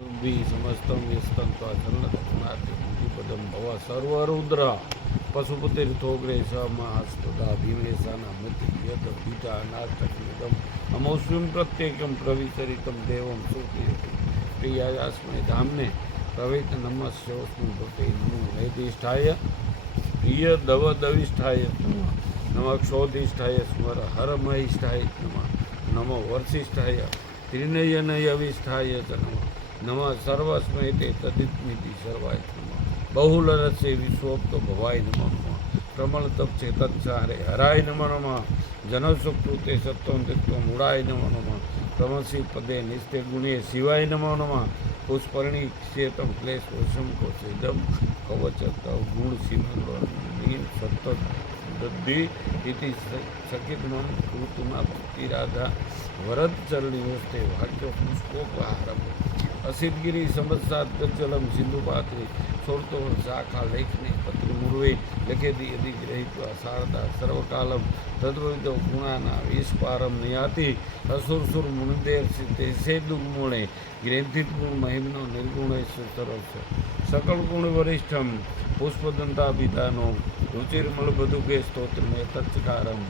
समस्तं यस्तन्त्वाचलदक्षिणातिपदं भव सर्वरुद्र पशुपतिर्थोग्रे स महास्पदा भीमेशानामतियदीटानाथमिदम् अमोस्मिं प्रत्येकं प्रविचरितं देवं सुप्रियास्मै धाम्ने प्रवेत नमस्योऽस्मिन् भूते नमो वेदिष्ठाय प्रिय दवदविष्ठाय नमः क्षोधिष्ठाय स्मर हरमहिष्ठाय नमो वर्षिष्ठाय त्रिनयनयविष्ठाय च नमः सर्वस्मै ते तदित्मिति सर्वाय नमः बहुलरसे विश्वोक्तो भवाय नमः प्रमल तप चेतत्सारे हराय नमः नमः जनसुकृते सत्वं दित्वं मूढ़ाय नमः नमः तमसि पदे निस्ते गुणे शिवाय नमो नमः पुष्पर्णी क्षेत्रम क्लेश वशम को सेदम कवच गुण सिमरण सत्य दद्धि इति सकितमन ऋतुना भक्तिराधा वरद चरणियोस्ते भाग्य पुष्पोपहारम असितगिरी समत्सात गज्जलम सिंधुपात्रे सोर्तो शाखा लेखने पत्र मुर्वे लिखेदी यदि ग्रहीत्वा शारदा सर्वकालम तद्वैतो गुणाना विस्पारम नियाति असुरसुर मुनिदेव से दुर्मुणे ग्रंथित गुण महिमनो निर्गुणेश्वर सरस सकल गुण वरिष्ठम पुष्पदंताभिधानो रुचिर्मल बधुके स्तोत्र में तत्कारम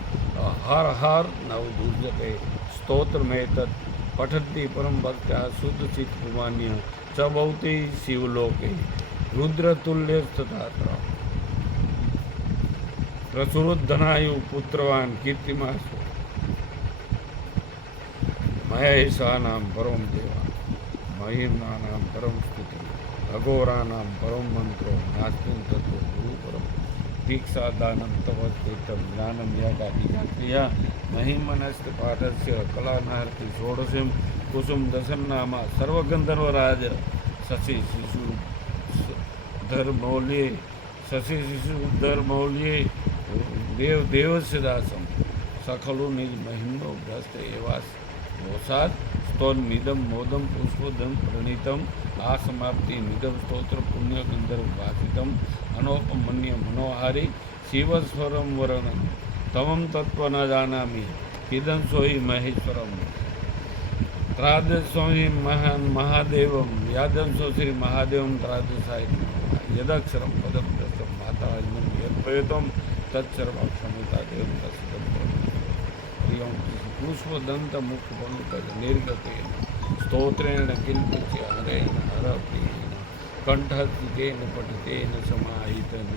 हर हर नव दुर्जते स्तोत्र में तत् पठन्ति परम भक्त्या शुद्ध चित कुमान्य च भवति शिवलोके रुद्रतुल्य तथा प्रसुरोद्धनायु पुत्रवान कीर्तिमासु महेशानां परम देवा महिम्नानां परम स्तुति अघोराणां परम मंत्रो नास्तिं तत्व गुरु परम दीक्षा दानं तपस्तीर्थं ज्ञानं यागादिक्रिया महिमनस्त पाठस्य कलानार्ति षोडशीं कुसुम दशन्नामा सर्वगंधर्वराज शशि शिशु धर्मौल्ये शशि शिशु धर्मौल्ये देव देवस्यदासम सखलु निज महिमनो भ्रष्ट एवास वोसाद स्तोन्मिदम मोदम पुष्पोदम प्रणीतम आसमाप्ति मिदम स्तोत्र पुण्य गंधर्व भाषितम अनोपमन्य मनोहारी शिवस्वरम वरणम तमम तत्व न जानामि किदं सोहि महेश्वरम त्रादशोहि महादेवम यादंसो श्री महादेवम त्रादशाय यदक्षरम पदम दशम माता यत्प्रयतम तत्सर्वक्षमिता देव तत्सदम हरिओं पुष्पदंत मुख पंकज निर्गतेन स्तोत्रेण किल्पित्य हरेण हरप्रियेण कंठस्थितेन पठितेन समाहितेन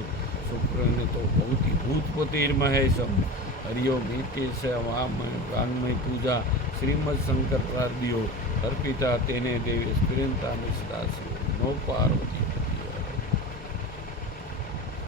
शुक्रेण तो भवति भूतपतिर्महेशम हरिओं इत्येष वाङ्मय पूजा श्रीमद शंकर प्राद्यो अर्पिता तेने देवी स्फुरन्ता निष्दासी नो पार्वती